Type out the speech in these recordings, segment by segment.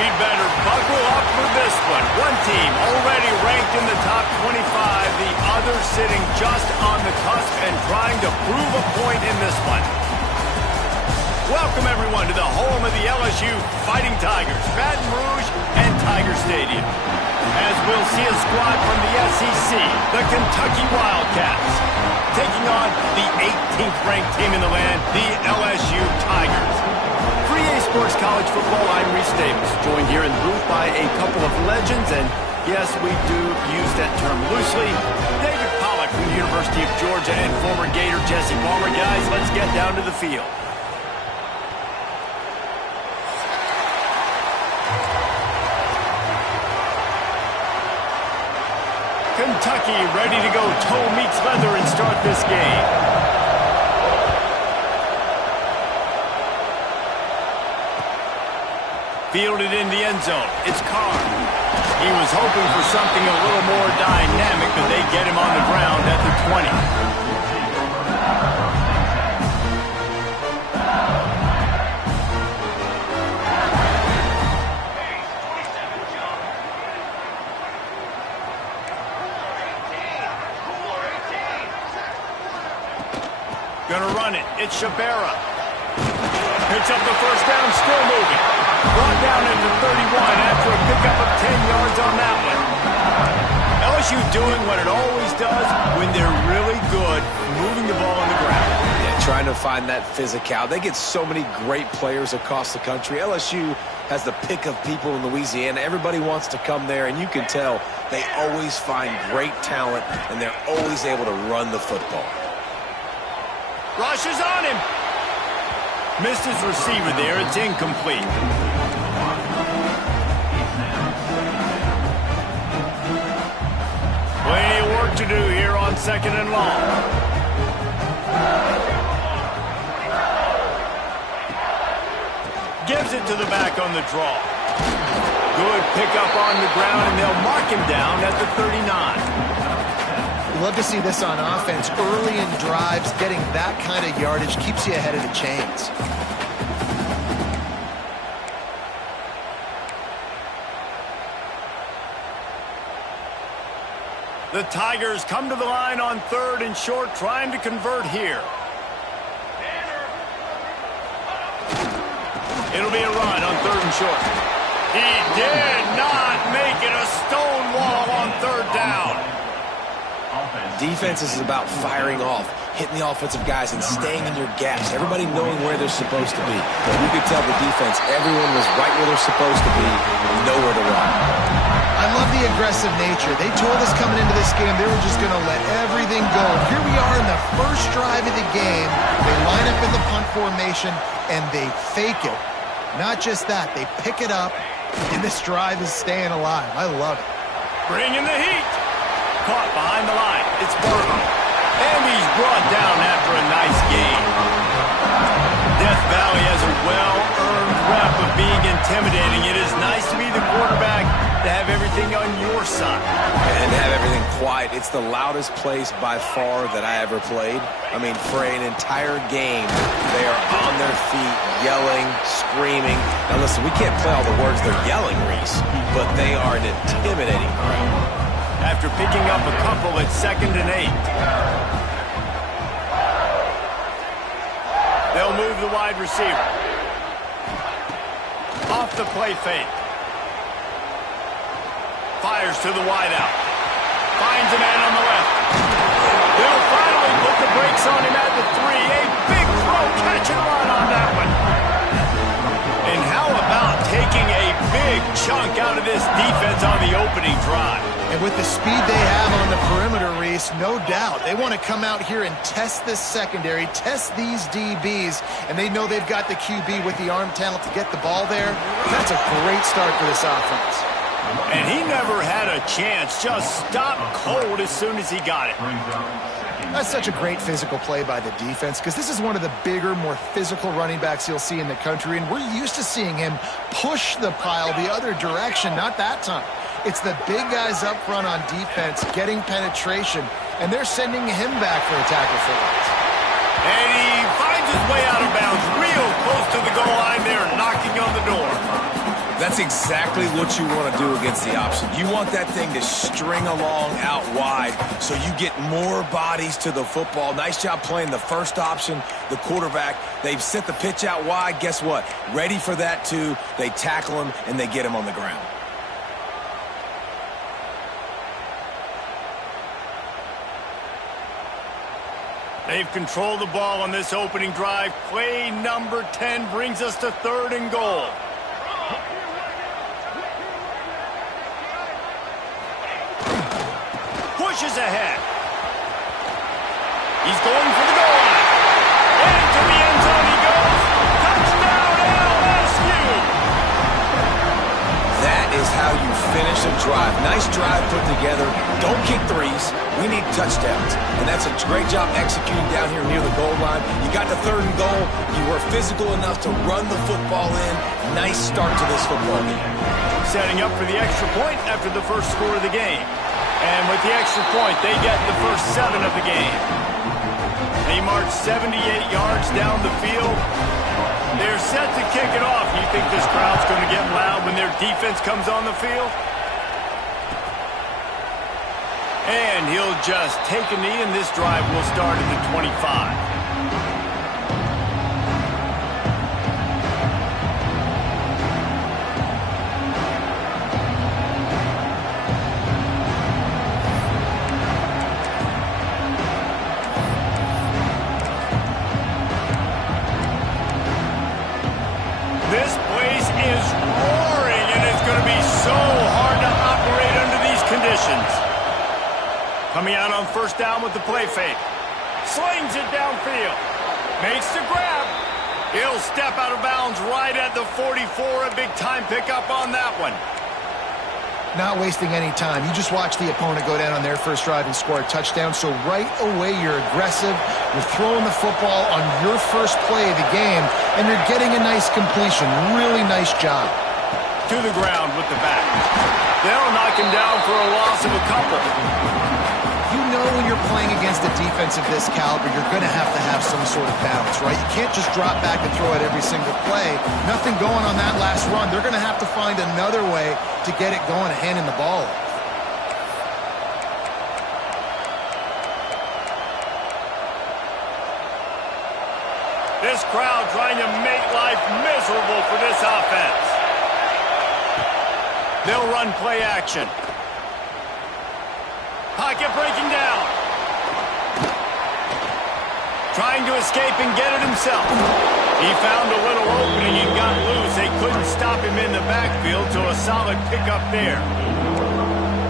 We'd better buckle up for this one. One team already ranked in the top 25, the other sitting just on the cusp and trying to prove a point in this one. Welcome, everyone, to the home of the LSU Fighting Tigers, Baton Rouge and Tiger Stadium. As we'll see a squad from the SEC, the Kentucky Wildcats, taking on the 18th ranked team in the land, the LSU Tigers. For EA Sports College Football, I'm Reese Davis, joined here in the booth by a couple of legends, and yes, we do use that term loosely. David Pollack from the University of Georgia and former Gator Jesse Palmer. Guys, let's get down to the field. Kentucky ready to go toe meets leather and start this game. Fielded in the end zone. It's Carr. He was hoping for something a little more dynamic, but they get him on the ground at the 20. Gonna run it. It's Shabera. Picks up the first down, still moving. Brought down at the 31 after a pickup of 10 yards on that one. LSU doing what it always does when they're really good, moving the ball on the ground. Yeah, trying to find that physical. They get so many great players across the country. LSU has the pick of people in Louisiana. Everybody wants to come there, and you can tell they always find great talent, and they're always able to run the football. Rushes on him. Missed his receiver there. It's incomplete. Plenty of work to do here on 2nd and long. Gives it to the back on the draw. Good pickup on the ground, and they'll mark him down at the 39. Love to see this on offense. Early in drives, getting that kind of yardage keeps you ahead of the chains. The Tigers come to the line on 3rd and short, trying to convert here. It'll be a run on 3rd and short. He did not make it. A stone wall on 3rd down. Defense is about firing off, hitting the offensive guys and staying in your gaps. Everybody knowing where they're supposed to be. But you could tell the defense, everyone was right where they're supposed to be, nowhere to run. I love the aggressive nature. They told us coming into this game they were just going to let everything go. Here we are in the first drive of the game. They line up in the punt formation, and they fake it. Not just that, they pick it up, and this drive is staying alive. I love it. Bringing the heat. Caught behind the line. It's Burton. And he's brought down after a nice game. Death Valley has a well-earned rep of being intimidating. It is nice to be the quarterback, to have everything on your side. And have everything quiet. It's the loudest place by far that I ever played. I mean, for an entire game, they are on their feet, yelling, screaming. Now listen, we can't play all the words they're yelling, Reese, but they are an intimidating crowd. After picking up a couple at 2nd and 8. They'll move the wide receiver. Off the play fake. Fires to the wideout. Finds a man on the left. They'll finally put the brakes on him at the 3. A big throw, catch and run on that one. And how about taking a big chunk out of this defense on the opening drive? And with the speed they have on the perimeter, Reese, no doubt, they want to come out here and test this secondary, test these DBs, and they know they've got the QB with the arm talent to get the ball there. That's a great start for this offense. And he never had a chance, just stopped cold as soon as he got it. That's such a great physical play by the defense because this is one of the bigger, more physical running backs you'll see in the country, and we're used to seeing him push the pile the other direction, not that time. It's the big guys up front on defense getting penetration, and they're sending him back for a tackle for loss. And he finds his way out of bounds real close to the goal line there, knocking on the door. That's exactly what you want to do against the option. You want that thing to string along out wide so you get more bodies to the football. Nice job playing the first option, the quarterback. They've sent the pitch out wide. Guess what? Ready for that too. They tackle him and they get him on the ground. They've controlled the ball on this opening drive. Play number 10 brings us to 3rd and goal. Pushes ahead. He's going for the goal line. Into the end zone he goes. Touchdown LSU. That is how you finish a drive. Nice drive put together. Don't kick threes. We need touchdowns. And that's a great job executing down here near the goal line. You got the 3rd and goal. You were physical enough to run the football in. Nice start to this football game. Setting up for the extra point after the first score of the game. And with the extra point, they get the first 7 of the game. They march 78 yards down the field. They're set to kick it off. You think this crowd's going to get loud when their defense comes on the field? And he'll just take a knee, and this drive will start at the 25. This place is roaring, and it's going to be so hard to operate under these conditions. Coming out on 1st down with the play fake. Slings it downfield. Makes the grab. He'll step out of bounds right at the 44. A big-time pickup on that one. Not wasting any time. You just watch the opponent go down on their first drive and score a touchdown. So right away, you're aggressive. You're throwing the football on your first play of the game, and you're getting a nice completion. Really nice job. To the ground with the back. They'll knock him down for a loss of a couple. You know when you're playing against a defense of this caliber, you're going to have some sort of balance, right? You can't just drop back and throw it every single play. Nothing going on that last run. They're going to have to find another way to get it going and handing the ball off. This crowd trying to make life miserable for this offense. They'll run play action. Pocket breaking down. Trying to escape and get it himself. He found a little opening and got loose. They couldn't stop him in the backfield, so a solid pickup there.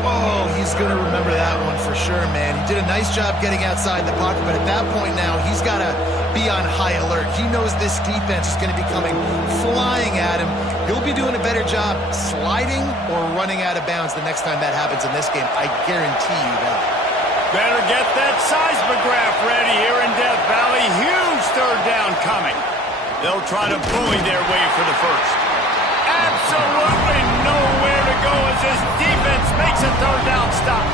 Oh, he's going to remember that one for sure, man. He did a nice job getting outside the pocket, but at that point now, he's got to be on high alert. He knows this defense is going to be coming flying at him. He'll be doing a better job sliding or running out of bounds the next time that happens in this game. I guarantee you that. Better get that seismograph ready here in Death Valley. Huge 3rd down coming. They'll try to bully their way for the first. Absolutely nowhere to go as this defense makes a 3rd down stop.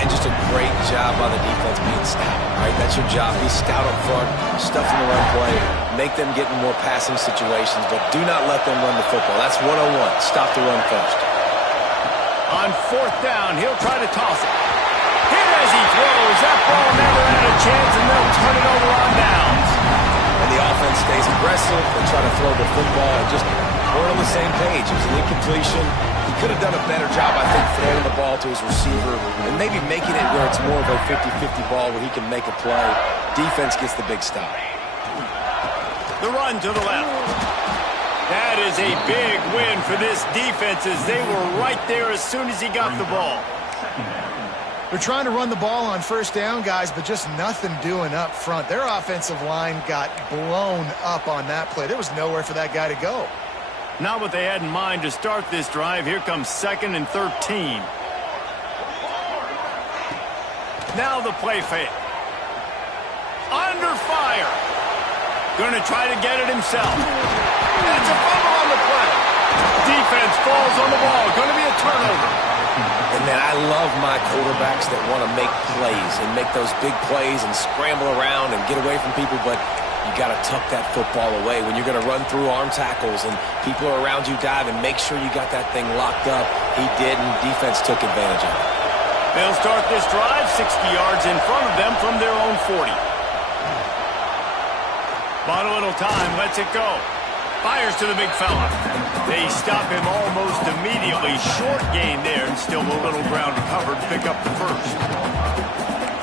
And just a great job by the defense being stout, right? That's your job. Be stout up front, stuff in the run play, make them get in more passing situations, but do not let them run the football. That's 101. Stop the run first. On 4th down, he'll try to toss it. Hit as he throws. That ball never had a chance, and they'll turn it over on downs. And the offense stays aggressive. They try to throw the football and just we're on the same page. It was an incompletion. He could have done a better job, I think, throwing the ball to his receiver and maybe making it where it's more of a 50-50 ball where he can make a play. Defense gets the big stop. The run to the left. That is a big win for this defense as they were right there as soon as he got the ball. They're trying to run the ball on 1st down, guys, but just nothing doing up front. Their offensive line got blown up on that play. There was nowhere for that guy to go. Not what they had in mind to start this drive. Here comes 2nd and 13. Now the play fake. Under fire. Going to try to get it himself. That's a fumble on the play. Defense falls on the ball. Going to be a turnover. And, man, I love my quarterbacks that want to make plays and make those big plays and scramble around and get away from people, but you got to tuck that football away. When you're going to run through arm tackles and people are around you diving, make sure you got that thing locked up. He did, and defense took advantage of it. They'll start this drive 60 yards in front of them from their own 40. Bought a little time, lets it go. Fires to the big fella. They stop him almost immediately. Short gain there, and still a little ground covered. Pick up the first.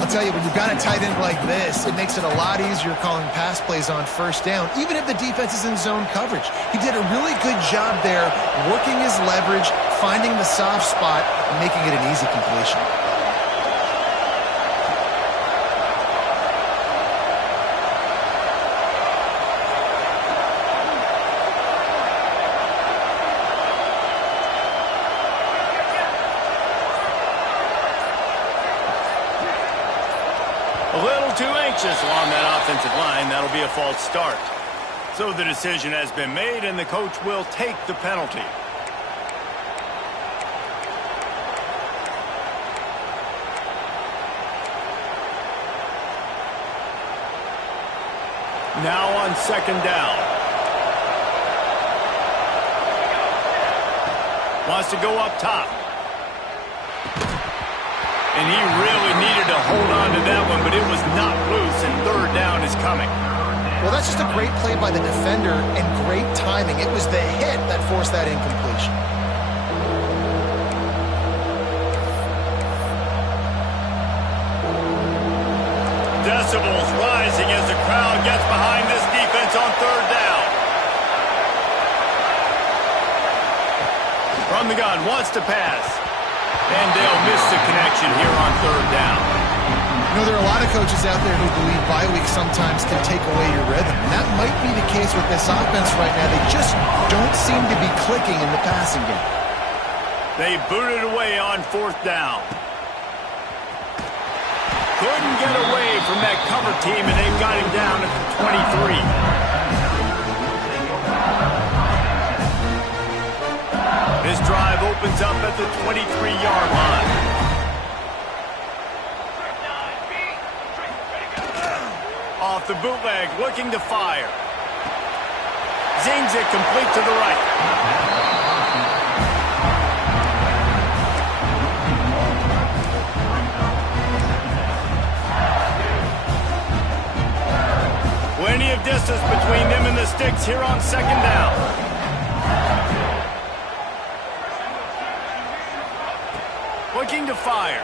I'll tell you, when you've got a tight end like this, it makes it a lot easier calling pass plays on first down, even if the defense is in zone coverage. He did a really good job there, working his leverage, finding the soft spot, and making it an easy completion. A little too anxious along that offensive line. That'll be a false start. So the decision has been made, and the coach will take the penalty. Now on second down. Wants to go up top. And he really needed to hold on to that one, but it was not loose, and third down is coming. Well, that's just a great play by the defender and great timing. It was the hit that forced that incompletion. Decibels rising as the crowd gets behind this defense on third down. From the gun, wants to pass. And they'll miss the connection here on third down. You know, there are a lot of coaches out there who believe bye weeks sometimes can take away your rhythm. And that might be the case with this offense right now. They just don't seem to be clicking in the passing game. They booted away on fourth down. Couldn't get away from that cover team, and they've got him down at the 23. This drive opens up at the 23-yard line. Off the bootleg, looking to fire. Zings it complete to the right. Plenty of distance between them and the sticks here on second down. Looking to fire.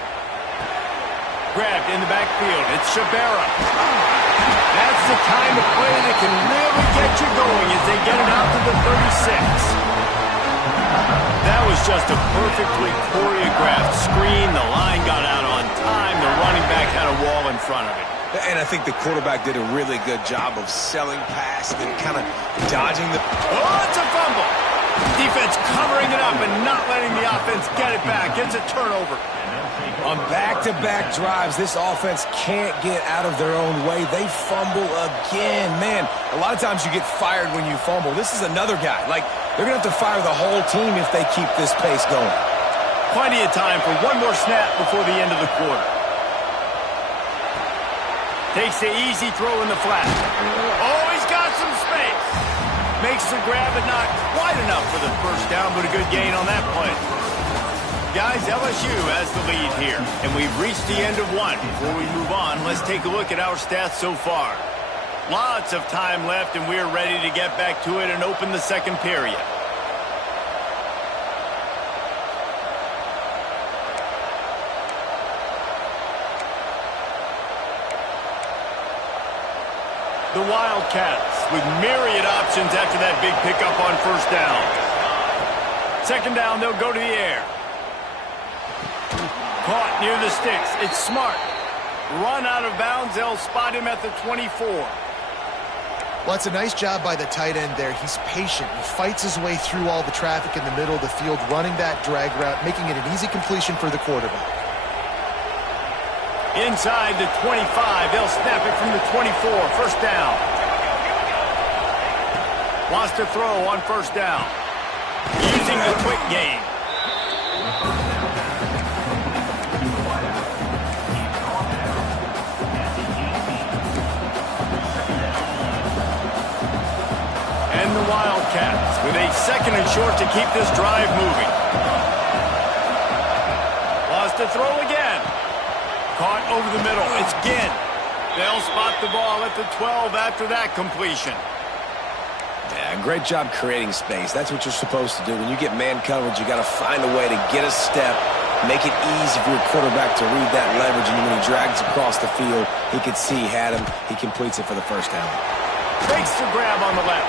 Grabbed in the backfield. It's Shabera. That's the kind of play that can really get you going as they get it out to the 36. That was just a perfectly choreographed screen. The line got out on time. The running back had a wall in front of it. And I think the quarterback did a really good job of selling past and kind of dodging the... Oh, it's a fumble. Defense covering it up and not letting the offense get it back. It's a turnover. On back-to-back drives, this offense can't get out of their own way. They fumble again. Man, a lot of times you get fired when you fumble. This is another guy. Like, they're going to have to fire the whole team if they keep this pace going. Plenty of time for one more snap before the end of the quarter. Takes the easy throw in the flat. Oh, he's got some space. Makes the grab, but not quite enough for the first down, but a good gain on that play. Guys, LSU has the lead here, and we've reached the end of one. Before we move on, let's take a look at our stats so far. Lots of time left, and we're ready to get back to it and open the second period. The Wildcats with myriad options after that big pickup on first down. Second down, they'll go to the air. Caught near the sticks. It's smart. Run out of bounds. They'll spot him at the 24. Well, it's a nice job by the tight end there. He's patient. He fights his way through all the traffic in the middle of the field, running that drag route, making it an easy completion for the quarterback. Inside the 25, they'll snap it from the 24. First down. Wants to throw on first down. Using the quick game. second and short to keep this drive moving. Lost to throw again. Caught over the middle. It's Ginn. They'll spot the ball at the 12 after that completion. Yeah, great job creating space. That's what you're supposed to do. When you get man coverage, you got to find a way to get a step, make it easy for your quarterback to read that leverage, and when he drags across the field, he can see he had him. He completes it for the first down. Fakes the grab on the left.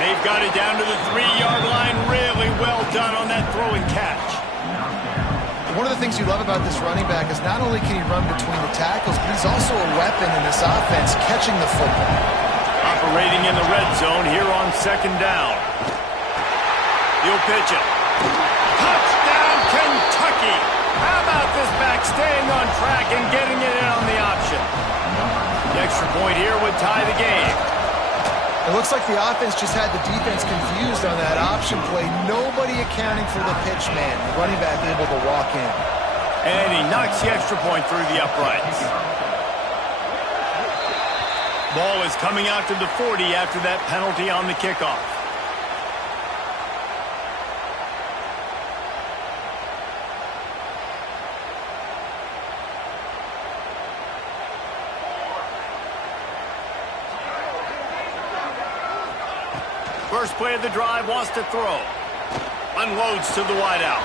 They've got it down to the 3-yard line. Really well done on that throw and catch. One of the things you love about this running back is not only can he run between the tackles, but he's also a weapon in this offense, catching the football. Operating in the red zone here on second down. He'll pitch it. Touchdown, Kentucky! How about this back staying on track and getting it in on the option? The extra point here would tie the game. It looks like the offense just had the defense confused on that option play. Nobody accounting for the pitch man. The running back able to walk in. And he knocks the extra point through the uprights. Ball is coming out to the 40 after that penalty on the kickoff. First play of the drive, wants to throw. Unloads to the wideout.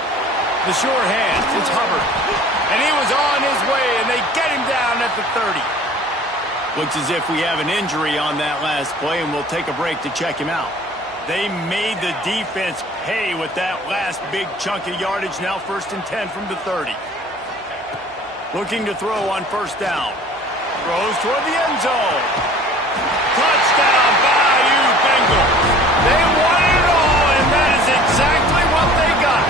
The sure hands, it's Hubbard. And he was on his way, and they get him down at the 30. Looks as if we have an injury on that last play, and we'll take a break to check him out. They made the defense pay with that last big chunk of yardage. Now 1st and 10 from the 30. Looking to throw on first down. Throws toward the end zone. Touchdown, Bayou Bengals. They won it all, and that is exactly what they got.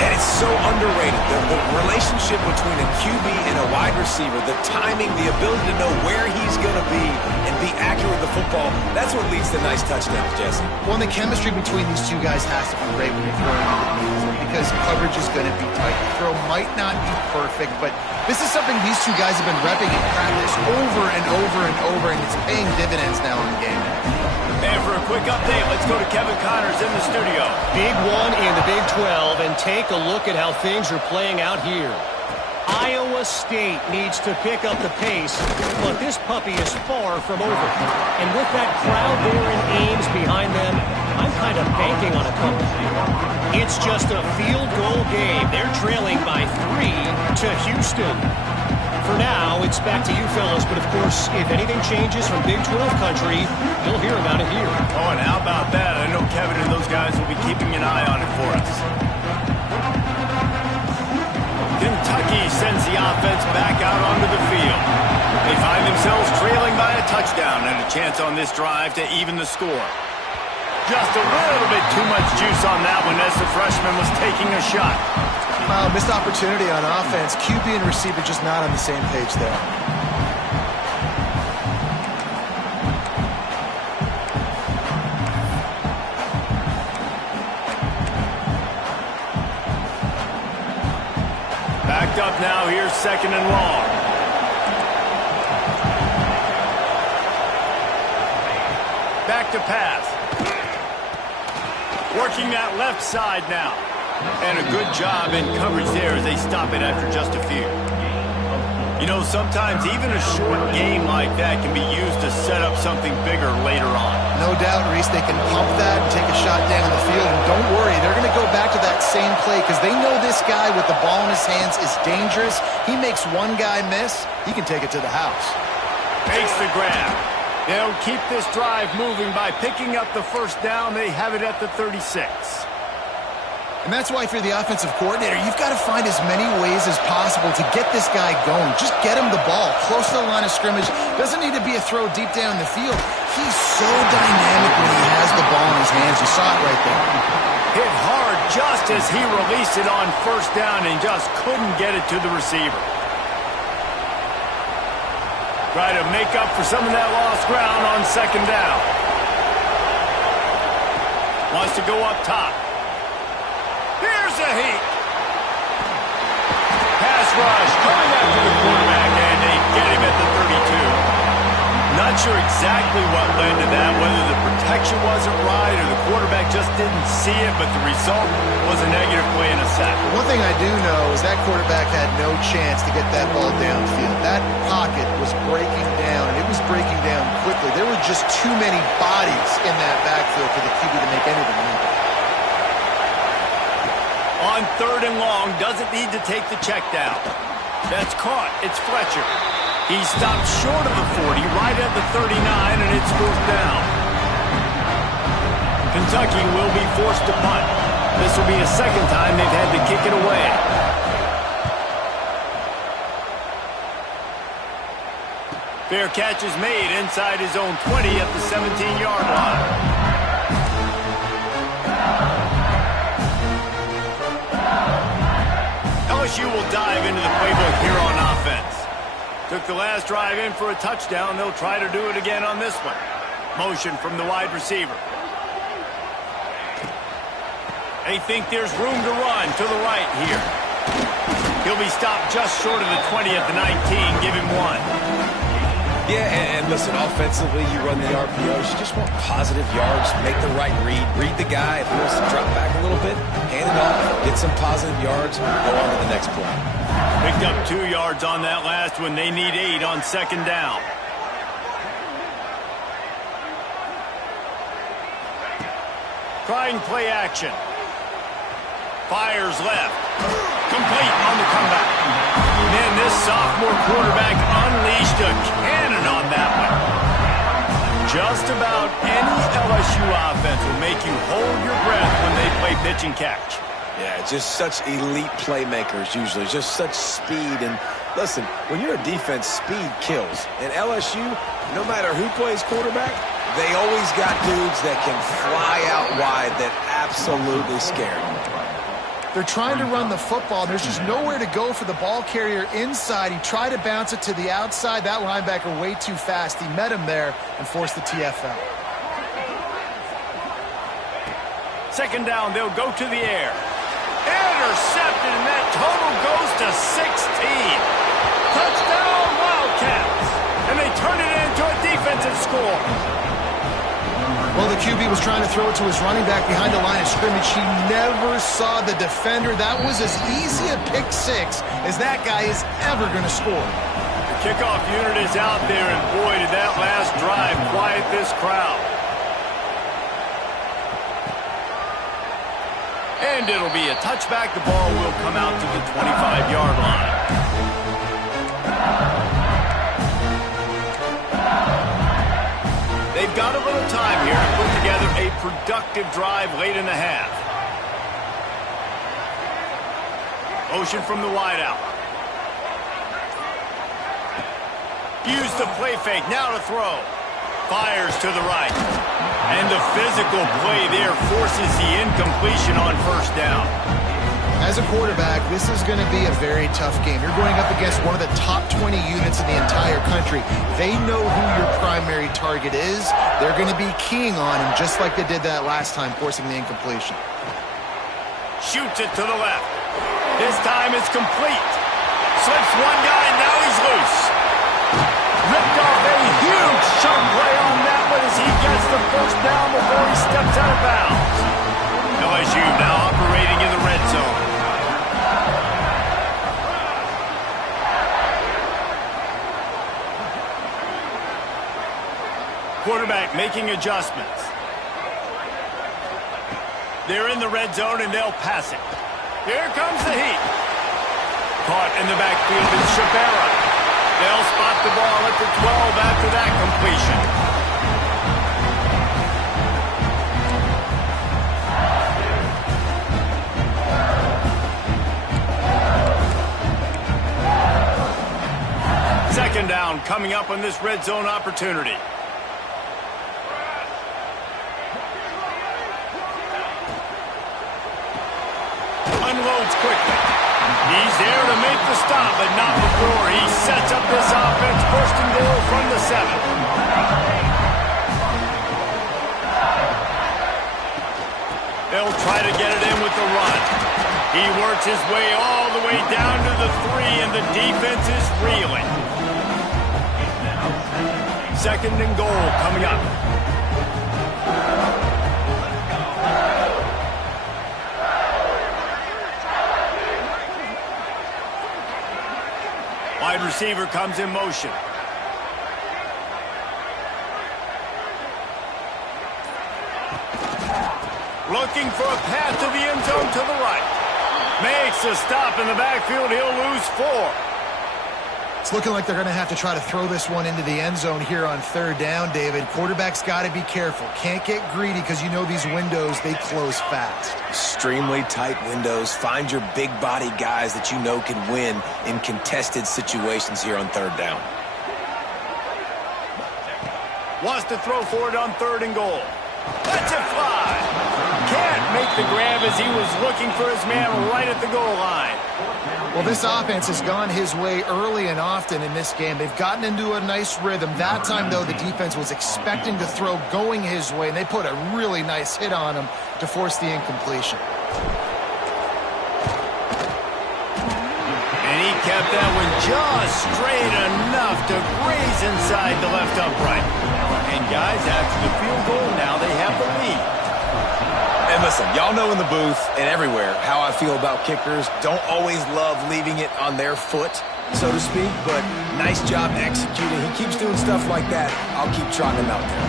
And it's so underrated. The relationship between a QB and a wide receiver, the timing, the ability to know where he's going to be and be accurate with the football, that's what leads to nice touchdowns, Jesse. Well, and the chemistry between these two guys has to be great when you're throwing into the knees because coverage is going to be tight. The throw might not be perfect, but this is something these two guys have been repping in practice over and over and over, and it's paying dividends now in the game. And for a quick update, let's go to Kevin Connors in the studio. Big one in the Big 12, and take a look at how things are playing out here. Iowa State needs to pick up the pace, but this puppy is far from over. And with that crowd there in Ames behind them, I'm kind of banking on a couple. It's just a field goal game. They're trailing by 3 to Houston. For now, it's back to you fellas, but of course, if anything changes from Big 12 country, you'll hear about it here. Oh, and how about that? I know Kevin and those guys will be keeping an eye on it for us. Kentucky sends the offense back out onto the field. They find themselves trailing by a touchdown and a chance on this drive to even the score. Just a little bit too much juice on that one as the freshman was taking a shot. Missed opportunity on offense. QB and receiver just not on the same page there. Backed up now, here's 2nd and long. Back to pass. Working that left side now. And a good job in coverage there as they stop it after just a few. You know, sometimes even a short game like that can be used to set up something bigger later on. No doubt, Reese, they can pump that and take a shot down the field. And don't worry, they're going to go back to that same play because they know this guy with the ball in his hands is dangerous. He makes one guy miss, he can take it to the house. Makes the grab. They'll keep this drive moving by picking up the first down. They have it at the 36. And that's why if you're the offensive coordinator, you've got to find as many ways as possible to get this guy going. Just get him the ball close to the line of scrimmage. Doesn't need to be a throw deep down the field. He's so dynamic when he has the ball in his hands. You saw it right there. Hit hard just as he released it on first down and just couldn't get it to the receiver. Try to make up for some of that lost ground on 2nd down. Wants to go up top. Here's a heat. Pass rush coming after the quarterback, and they get him at the 32. Not sure exactly what led to that, whether the protection wasn't right or the quarterback just didn't see it, but the result was a negative play and a sack. One thing I do know is that quarterback had no chance to get that ball downfield. That pocket was breaking down, and it was breaking down quickly. There were just too many bodies in that backfield for the QB to make anything happen. On 3rd and long, doesn't need to take the check down. That's caught. It's Fletcher. He stopped short of the 40, right at the 39, and it's 4th down. Kentucky will be forced to punt. This will be a second time they've had to kick it away. Fair catch is made inside his own 20 at the 17-yard line. LSU will dive into the playbook here on offense. Took the last drive in for a touchdown. They'll try to do it again on this one. Motion from the wide receiver. They think there's room to run to the right here. He'll be stopped just short of the 20 at the 19. Give him 1. Yeah, and listen, offensively, you run the RPOs. You just want positive yards, make the right read the guy. If he wants to drop back a little bit, hand it off, get some positive yards, go on to the next play. Picked up 2 yards on that last one. They need 8 on 2nd down. Trying play action. Fires left. Complete on the comeback. Man, this sophomore quarterback unleashed a cannon on that one. Just about any LSU offense will make you hold your breath when they play pitch and catch. Yeah, just such elite playmakers usually, just such speed. And listen, when you're a defense, speed kills. And LSU, no matter who plays quarterback, they always got dudes that can fly out wide that absolutely scare you. They're trying to run the football. There's just nowhere to go for the ball carrier inside. He tried to bounce it to the outside. That linebacker way too fast. He met him there and forced the TFL. 2nd down, they'll go to the air. Intercepted, and that total goes to 16. Touchdown, Wildcats. And they turn it into a defensive score. Well, the QB was trying to throw it to his running back behind the line of scrimmage. He never saw the defender. That was as easy a pick 6 as that guy is ever going to score. The kickoff unit is out there, and boy, did that last drive quiet this crowd. And it'll be a touchback. The ball will come out to the 25-yard line. They've got a little time here to put together a productive drive late in the half. Motion from the wideout. Use the play fake. Now to throw. Fires to the right. And the physical play there forces the incompletion on 1st down. As a quarterback, this is going to be a very tough game. You're going up against one of the top 20 units in the entire country. They know who your primary target is. They're going to be keying on him just like they did that last time, forcing the incompletion. Shoots it to the left. This time it's complete. Slips one guy, now he's loose. Ripped off a huge chunk play on that one as he gets the 1st down before he steps out of bounds. LSU now operating in the red zone. Quarterback making adjustments. They're in the red zone and they'll pass it. Here comes the heat. Caught in the backfield is Shabera. They'll spot the ball at the 12 after that completion. Second down coming up on this red zone opportunity. Unloads quickly. He's there to make the stop, but not before he sets up this offense. 1st and goal from the 7. They'll try to get it in with the run. He works his way all the way down to the 3, and the defense is reeling. Second and goal coming up. Wide receiver comes in motion. Looking for a path to the end zone to the right. Makes a stop in the backfield. He'll lose 4. It's looking like they're going to have to try to throw this one into the end zone here on third down, David. Quarterback's got to be careful. Can't get greedy because you know these windows, they close fast. Extremely tight windows. Find your big body guys that you know can win in contested situations here on third down. Wants to throw for it on third and goal. Lets it fly. Can't make the grab as he was looking for his man right at the goal line. Well, this offense has gone his way early and often in this game. They've gotten into a nice rhythm. That time, though, the defense was expecting to throw going his way, and they put a really nice hit on him to force the incompletion. And he kept that one just straight enough to graze inside the left upright. And guys, after the field goal, now they have the lead. And listen, y'all know in the booth and everywhere how I feel about kickers. Don't always love leaving it on their foot, so to speak, but nice job executing. He keeps doing stuff like that. I'll keep trotting him out there.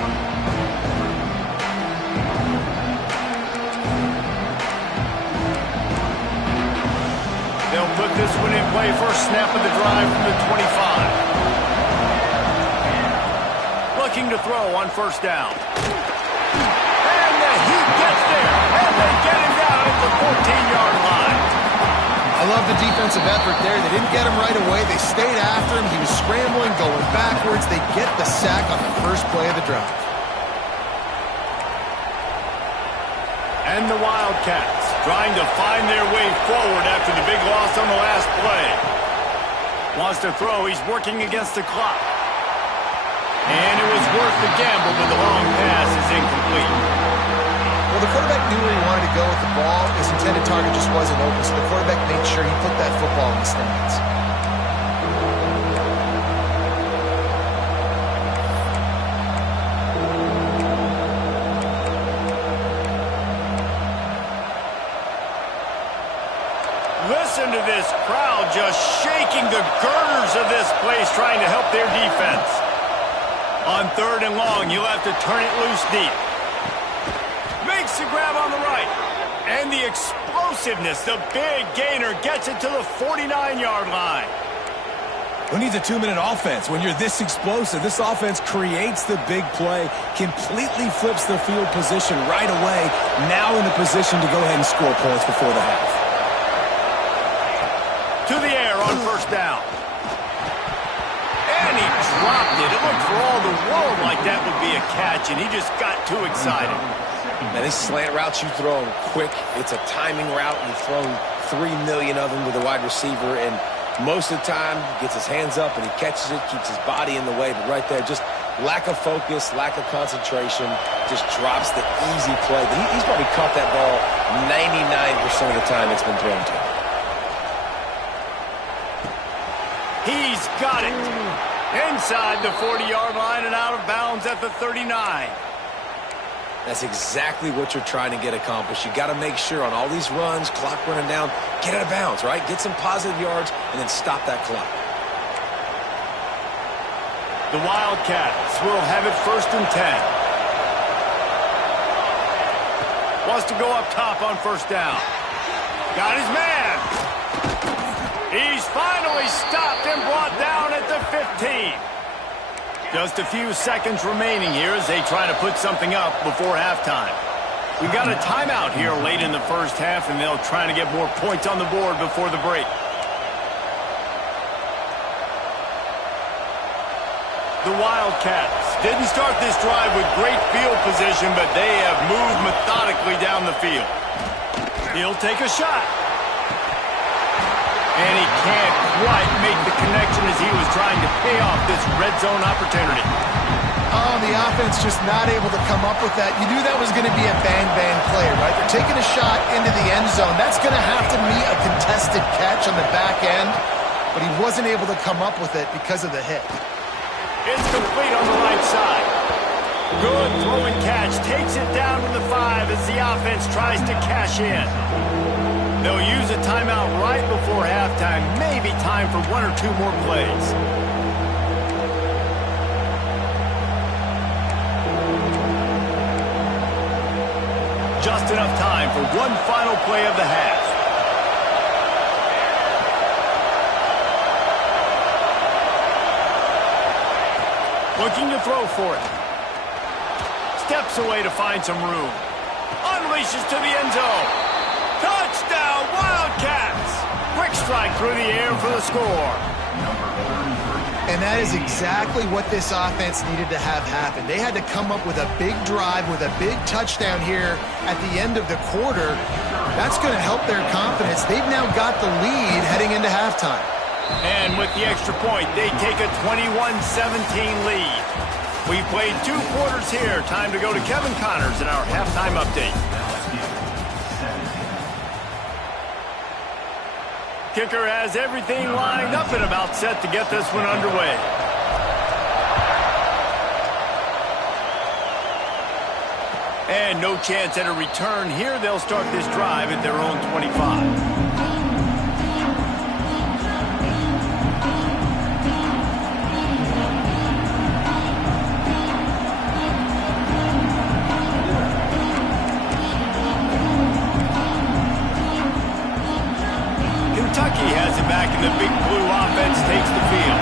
They'll put this one in play. First snap of the drive from the 25. Looking to throw on first down. And the heat gets there. And they get him down at the 14-yard line. I love the defensive effort there. They didn't get him right away. They stayed after him. He was scrambling, going backwards. They get the sack on the first play of the drive. And the Wildcats trying to find their way forward after the big loss on the last play. Wants to throw. He's working against the clock. And it was worth the gamble, but the long pass is incomplete. Well, the quarterback knew where he wanted to go with the ball. His intended target just wasn't open, so the quarterback made sure he put that football in the stands. Listen to this crowd just shaking the girders of this place, trying to help their defense. On third and long, you'll have to turn it loose deep. Makes the grab on the right. And the explosiveness, the big gainer, gets it to the 49-yard line. Who needs a 2-minute offense? When you're this explosive, this offense creates the big play, completely flips the field position right away, now in a position to go ahead and score points before the half. To the air on first down. And he dropped it. It looked for all the world like that would be a catch, and he just got too excited. Now, these slant routes you throw them quick. It's a timing route. You've thrown 3 million of them with a wide receiver, and most of the time he gets his hands up and he catches it, keeps his body in the way. But right there, just lack of focus, lack of concentration, just drops the easy play. He's probably caught that ball 99% of the time it's been thrown to him. He's got it. Inside the 40-yard line and out of bounds at the 39. That's exactly what you're trying to get accomplished. You got to make sure on all these runs, clock running down, get out of bounds, right? Get some positive yards and then stop that clock. The Wildcats will have it first and 10. Wants to go up top on first down. Got his man. He's finally stopped and brought down at the 15. Just a few seconds remaining here as they try to put something up before halftime. We've got a timeout here late in the first half, and they'll try to get more points on the board before the break. The Wildcats didn't start this drive with great field position, but they have moved methodically down the field. He'll take a shot. And he can't quite make the connection as he was trying to pay off this red zone opportunity. Oh, the offense just not able to come up with that. You knew that was going to be a bang-bang play, right? They're taking a shot into the end zone. That's going to have to be a contested catch on the back end, but he wasn't able to come up with it because of the hit. It's complete on the right side. Good throw and catch. Takes it down to the 5 as the offense tries to cash in. They'll use a timeout right before halftime. Maybe time for 1 or 2 more plays. Just enough time for one final play of the half. Looking to throw for it. Steps away to find some room. Unleashes to the end zone. Touchdown, Wildcats! Quick strike through the air for the score. And that is exactly what this offense needed to have happen. They had to come up with a big drive with a big touchdown here at the end of the quarter. That's going to help their confidence. They've now got the lead heading into halftime. And with the extra point, they take a 21-17 lead. We've played 2 quarters here. Time to go to Kevin Connors in our halftime update. Kicker has everything lined up and about set to get this one underway. And no chance at a return here. They'll start this drive at their own 25. Back in the big blue offense takes the field.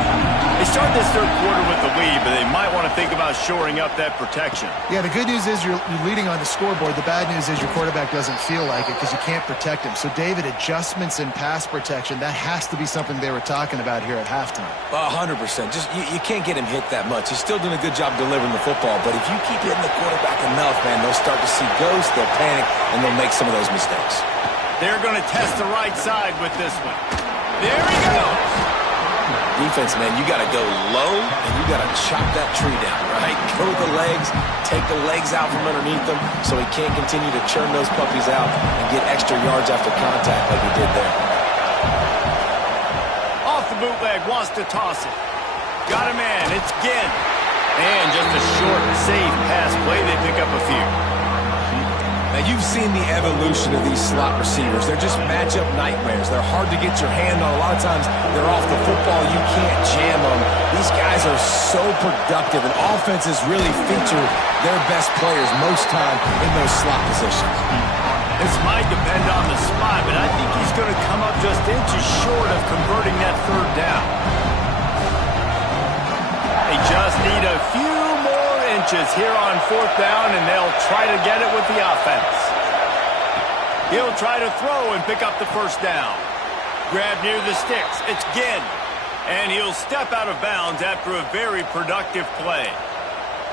They start this third quarter with the lead, but they might want to think about shoring up that protection. Yeah, the good news is you're leading on the scoreboard. The bad news is your quarterback doesn't feel like it because you can't protect him. So, David, adjustments in pass protection, that has to be something they were talking about here at halftime. 100%. Just you can't get him hit that much. He's still doing a good job delivering the football, but if you keep hitting the quarterback enough, man, they'll start to see ghosts, they'll panic, and they'll make some of those mistakes. They're going to test the right side with this one. There he goes. Defense, man, you got to go low, and you got to chop that tree down, right? Go with the legs, take the legs out from underneath them so he can't continue to churn those puppies out and get extra yards after contact like he did there. Off the bootleg, wants to toss it. Got a man, it's Ginn. And just a short, safe pass play, they pick up a few. Now, you've seen the evolution of these slot receivers. They're just matchup nightmares. They're hard to get your hand on. A lot of times, they're off the football. You can't jam them. These guys are so productive, and offenses really feature their best players most time in those slot positions. This might depend on the spot, but I think he's going to come up just inches short of converting that third down. They just need a few more inches here on 4th down, and they'll try to get it with the offense. He'll try to throw and pick up the first down. Grab near the sticks. It's Ginn. And he'll step out of bounds after a very productive play.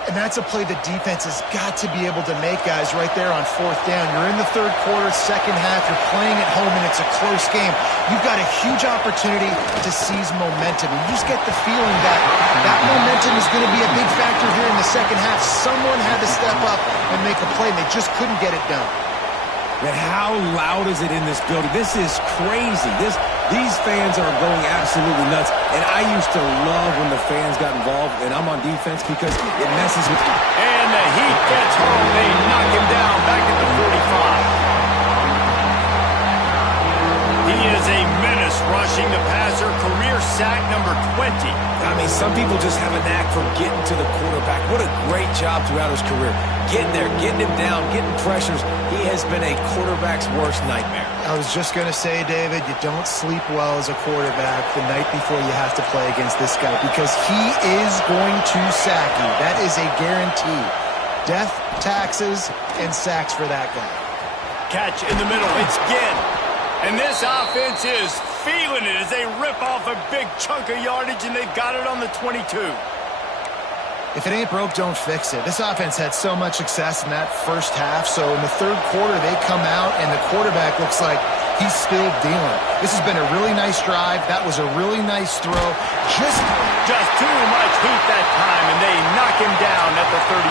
And that's a play the defense has got to be able to make, guys, right there on 4th down. You're in the third quarter, second half. You're playing at home, and it's a close game. You've got a huge opportunity to seize momentum. You just get the feeling that that momentum is going to be a big factor here in the second half. Someone had to step up and make a play, and they just couldn't get it done. Man, how loud is it in this building? This is crazy. These fans are going absolutely nuts. And I used to love when the fans got involved, and I'm on defense because it messes with you. And the Heat gets home. They knock him down back at the 45. He is a menace rushing the passer. Career sack number 20. I mean, some people just have a knack for getting to the quarterback. What a great job throughout his career. Getting there, getting him down, getting pressures. He has been a quarterback's worst nightmare. I was just going to say, David, you don't sleep well as a quarterback the night before you have to play against this guy because he is going to sack you. That is a guarantee. Death, taxes, and sacks for that guy. Catch in the middle. It's Ginn. And this offense is feeling it as they rip off a big chunk of yardage, and they've got it on the 22. If it ain't broke, don't fix it. This offense had so much success in that first half, so in the third quarter, they come out, and the quarterback looks like he's still dealing. This has been a really nice drive. That was a really nice throw. Just too much heat that time, and they knock him down at the 31.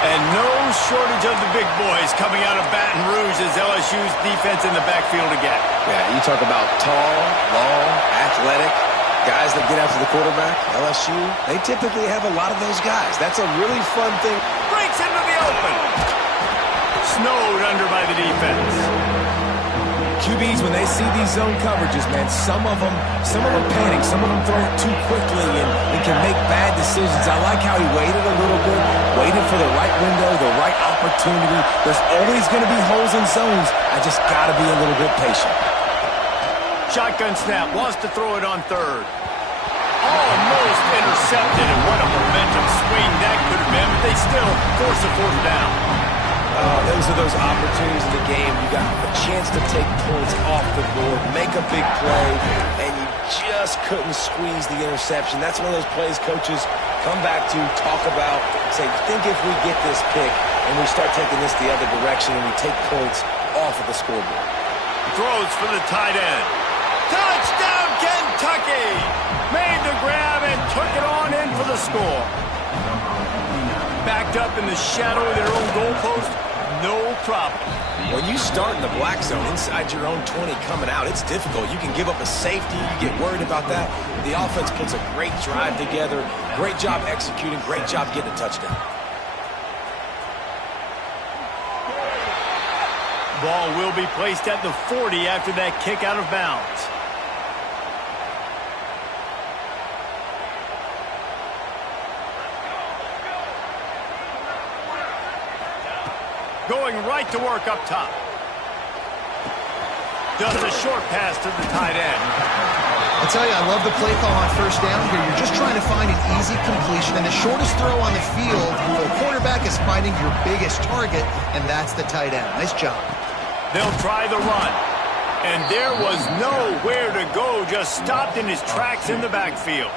And no shortage of the big boys coming out of Baton Rouge as LSU's defense in the backfield again. Yeah, you talk about tall, long, athletic. Guys that get after the quarterback, LSU, they typically have a lot of those guys. That's a really fun thing. Breaks into the open. Snowed under by the defense. QBs, when they see these zone coverages, man, some of them panic, some of them throw it too quickly and can make bad decisions. I like how he waited a little bit, waited for the right window, the right opportunity. There's always going to be holes in zones. I just got to be a little bit patient. Shotgun snap, wants to throw it on third. Almost intercepted, and what a momentum swing that could have been, but they still force a fourth down. Those are those opportunities in the game. You got a chance to take points off the board, make a big play, and you just couldn't squeeze the interception. That's one of those plays coaches come back to, talk about, say, think if we get this pick and we start taking this the other direction and we take points off of the scoreboard. Throws for the tight end. Touchdown, Kentucky! Made the grab and took it on in for the score. Backed up in the shadow of their own goalpost, no problem. When you start in the black zone inside your own 20 coming out, it's difficult. You can give up a safety. You get worried about that. The offense puts a great drive together. Great job executing. Great job getting a touchdown. Ball will be placed at the 40 after that kick out of bounds. Going right to work up top. Does a short pass to the tight end. I tell you, I love the play call on first down here. You're just trying to find an easy completion, and the shortest throw on the field for a quarterback is finding your biggest target, and that's the tight end. Nice job. They'll try the run. And there was nowhere to go, just stopped in his tracks in the backfield.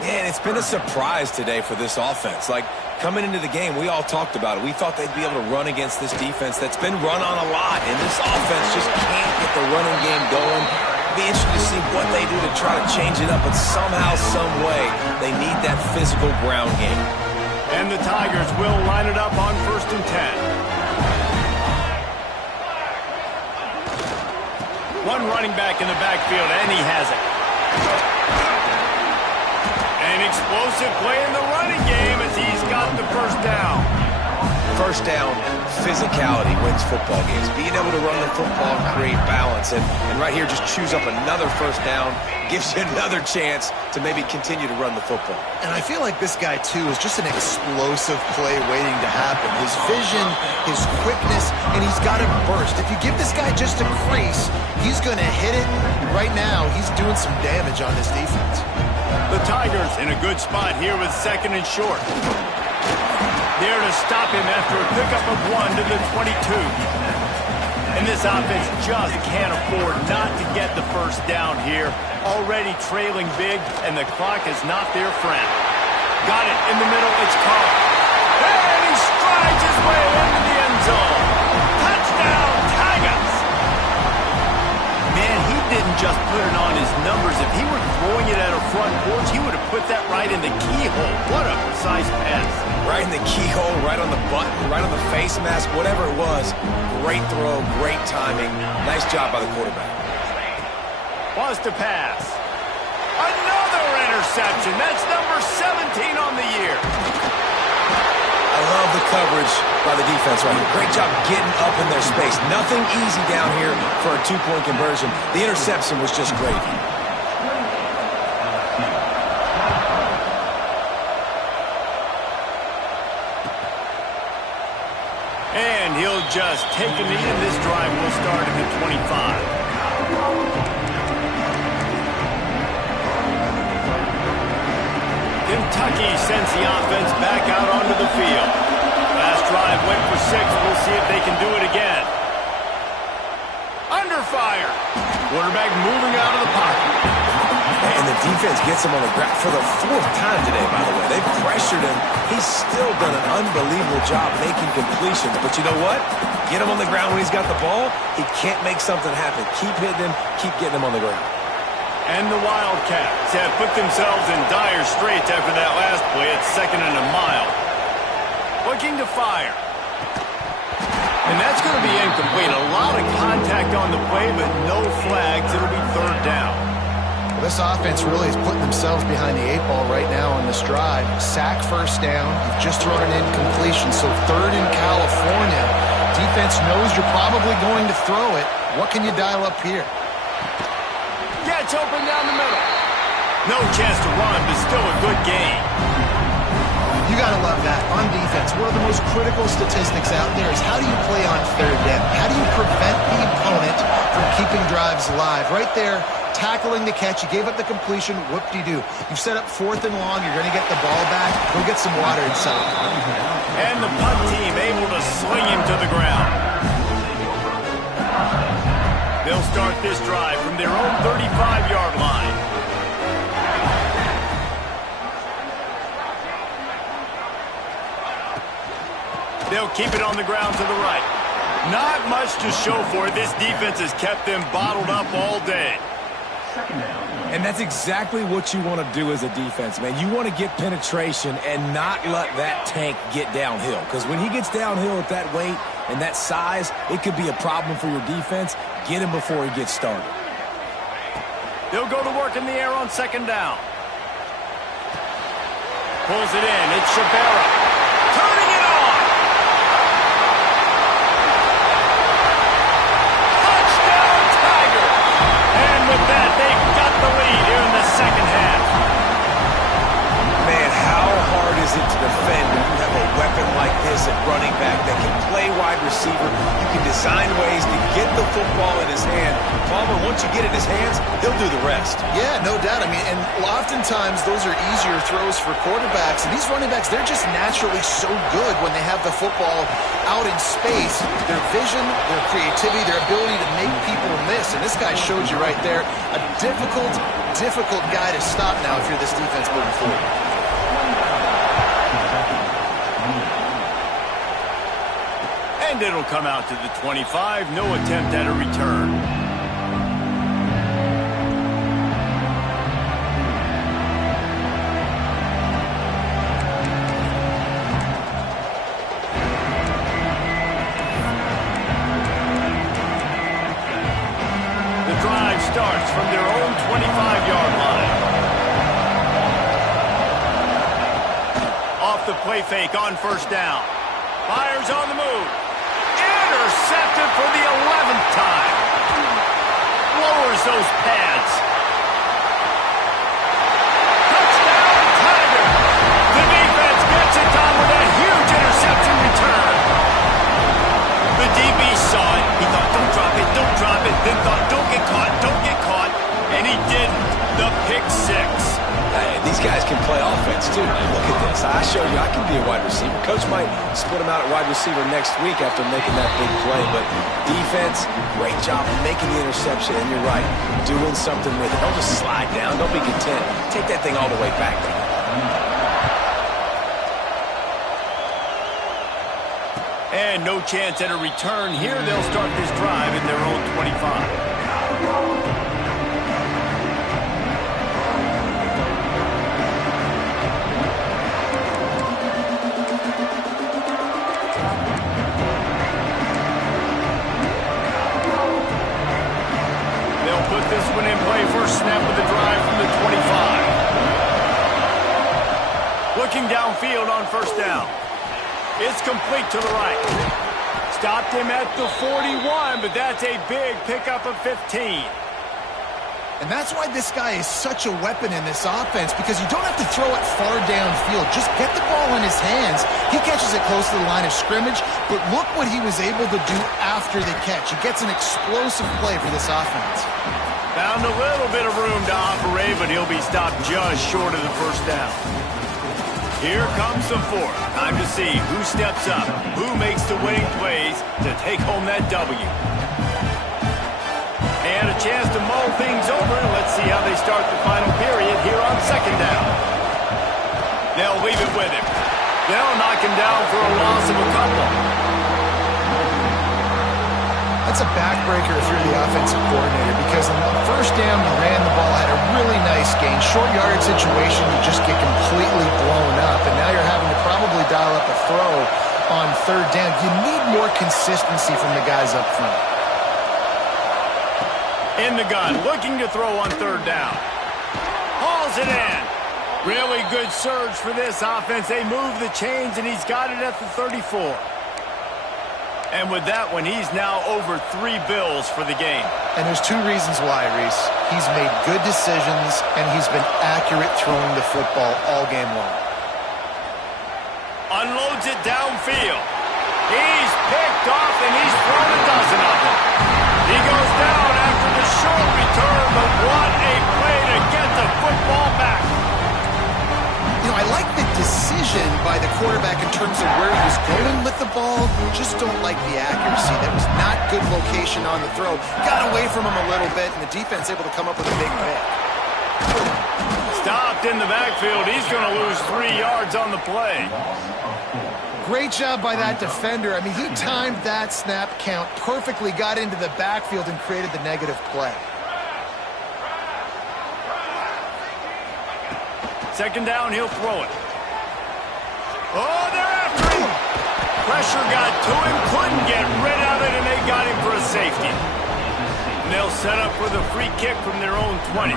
Man, it's been a surprise today for this offense. Like, coming into the game, we all talked about it. We thought they'd be able to run against this defense that's been run on a lot, and this offense just can't get the running game going. It'll be interesting to see what they do to try to change it up, but somehow, some way, they need that physical ground game. And the Tigers will line it up on 1st and 10. One running back in the backfield, and he has it. An explosive play in the running game as he's got the first down. First down, physicality wins football games. Being able to run the football and create balance. And right here, just choose up another first down, gives you another chance to maybe continue to run the football. And I feel like this guy, too, is just an explosive play waiting to happen. His vision, his quickness, and he's got a burst. If you give this guy just a crease, he's going to hit it. Right now, he's doing some damage on this defense. The Tigers in a good spot here with 2nd and short. There to stop him after a pickup of 1 to the 22. And this offense just can't afford not to get the first down here. Already trailing big, and the clock is not their friend. Got it in the middle, it's caught. And he strides his way into the end zone. Touchdown, Tigers! Man, he didn't just put it on his numbers. If he were throwing it at a front porch, he would have put that right in the keyhole. What a precise pass. Right in the keyhole, right on the button, right on the face mask, whatever it was. Great throw, great timing. Nice job by the quarterback. Wants to pass. Another interception. That's number 17 on the year. I love the coverage by the defense right here. Great job getting up in their space. Nothing easy down here for a 2-point conversion. The interception was just great. And he'll just take a knee, and this drive will start at the 25. Kentucky sends the offense back out onto the field. Last drive went for 6. We'll see if they can do it again. Under fire. Quarterback moving out of the pocket. And the defense gets him on the ground for the 4th time today, by the way. They've pressured him. He's still done an unbelievable job making completions. But you know what? Get him on the ground when he's got the ball. He can't make something happen. Keep hitting him. Keep getting him on the ground. And the Wildcats have put themselves in dire straits after that last play at 2nd and a mile. Looking to fire. And that's going to be incomplete. A lot of contact on the play, but no flags. It'll be 3rd down. Well, this offense really is putting themselves behind the 8 ball right now on this drive. Sack first down. You've just thrown an incompletion, so third in California. Defense knows you're probably going to throw it. What can you dial up here? Gets open down the middle. No chance to run, but still a good game. You got to love that. On defense, one of the most critical statistics out there is how do you play on third down? How do you prevent the opponent from keeping drives alive? Right there, tackling the catch. You gave up the completion. Whoop-de-doo. You've set up 4th and long. You're going to get the ball back. Go get some water and settle. And the punt team able to sling him to the ground. They'll start this drive from their own 35-yard line. They'll keep it on the ground to the right. Not much to show for it. This defense has kept them bottled up all day. And that's exactly what you want to do as a defense, man. You want to get penetration and not let that tank get downhill. Because when he gets downhill at that weight and that size, it could be a problem for your defense. Get him before he gets started. They'll go to work in the air on 2nd down. Pulls it in. It's Shabera. Turning it on. Touchdown, Tigers. And with that, they've got the lead here in the second half. Man, how hard is it to defend when you have a weapon like this at running back that can play wide receiver? You can design ways to get the football in his hand. Palmer, once you get it in his hands, he'll do the rest. Yeah, no doubt. I mean, and oftentimes those are easier throws for quarterbacks. And these running backs, they're just naturally so good when they have the football out in space. Their vision, their creativity, their ability to make people miss. And this guy showed you right there, a difficult guy to stop now if you're this defense moving forward. And it'll come out to the 25. No attempt at a return. The drive starts from their own 25-yard line. Off the play fake on 1st down. Fires on the move. Intercepted for the 11th time. Lowers those pads. Touchdown, Tiger. The defense gets it done with a huge interception return. The DB saw it. He thought, don't drop it. Then thought, don't get caught. And he didn't. The pick 6. Hey, these guys can play offense, too. Look at this. I showed you I can be a wide receiver. Coach might split him out at wide receiver next week after making that big play. But defense, great job making the interception. And you're right, doing something with it. Don't just slide down. Don't be content. Take that thing all the way back there. And no chance at a return here. They'll start this drive in their own 25. Put this one in play. First snap of the drive from the 25. Looking downfield on 1st down. It's complete to the right. Stopped him at the 41, but that's a big pickup of 15. And that's why this guy is such a weapon in this offense, because you don't have to throw it far downfield. Just get the ball in his hands. He catches it close to the line of scrimmage, but look what he was able to do after the catch. He gets an explosive play for this offense. Found a little bit of room to operate, but he'll be stopped just short of the 1st down. Here comes the 4th. Time to see who steps up, who makes the winning plays to take home that W. And a chance to mull things over. Let's see how they start the final period here on 2nd down. They'll leave it with him. They'll knock him down for a loss of a couple. That's a backbreaker if you're the offensive coordinator, because on the 1st down, you ran the ball, had a really nice gain. Short yardage situation, you just get completely blown up, and now you're having to probably dial up a throw on 3rd down. You need more consistency from the guys up front. In the gun, looking to throw on 3rd down. fires it in. Really good surge for this offense. They move the chains, and he's got it at the 34. And with that one, he's now over 3 bills for the game. And there's 2 reasons why, Reese. He's made good decisions, and he's been accurate throwing the football all game long. Unloads it downfield. He's picked off, and he's thrown a dozen of them. He goes down after the short return, but what a play to get the football back. You know, I like the decision by the quarterback in terms of where he was going with the ball. Just don't like the accuracy. That was not good location on the throw. Got away from him a little bit, and the defense able to come up with a big pick. Stopped in the backfield. He's going to lose 3 yards on the play. Great job by that defender. I mean, he timed that snap count perfectly, got into the backfield, and created the negative play. Second down, he'll throw it. Oh, they're after him. Pressure got to him, couldn't get rid of it, and they got him for a safety. And they'll set up for the free kick from their own 20.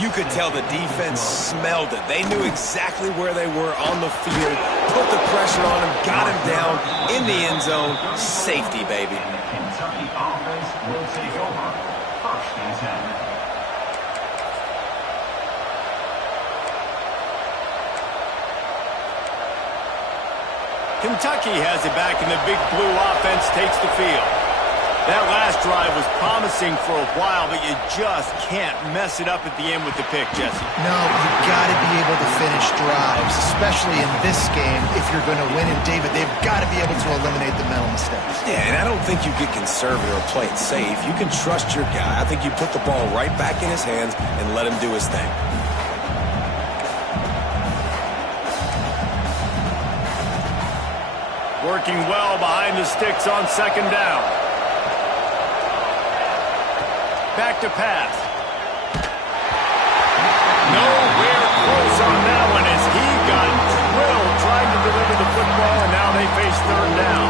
You could tell the defense smelled it. They knew exactly where they were on the field, put the pressure on him, got him down in the end zone. Safety, baby. Kentucky offense will take over. 1st and 10. Kentucky has it back, and the big blue offense takes the field. That last drive was promising for a while, but you just can't mess it up at the end with the pick, Jesse. No, you've got to be able to finish drives, especially in this game if you're going to win. And, David, they've got to be able to eliminate the mental mistakes. Yeah, and I don't think you get conservative or play it safe. You can trust your guy. I think you put the ball right back in his hands and let him do his thing. Working well behind the sticks on 2nd down. Back to pass. Nowhere close on that one as he got drilled trying to deliver the football, and now they face 3rd down.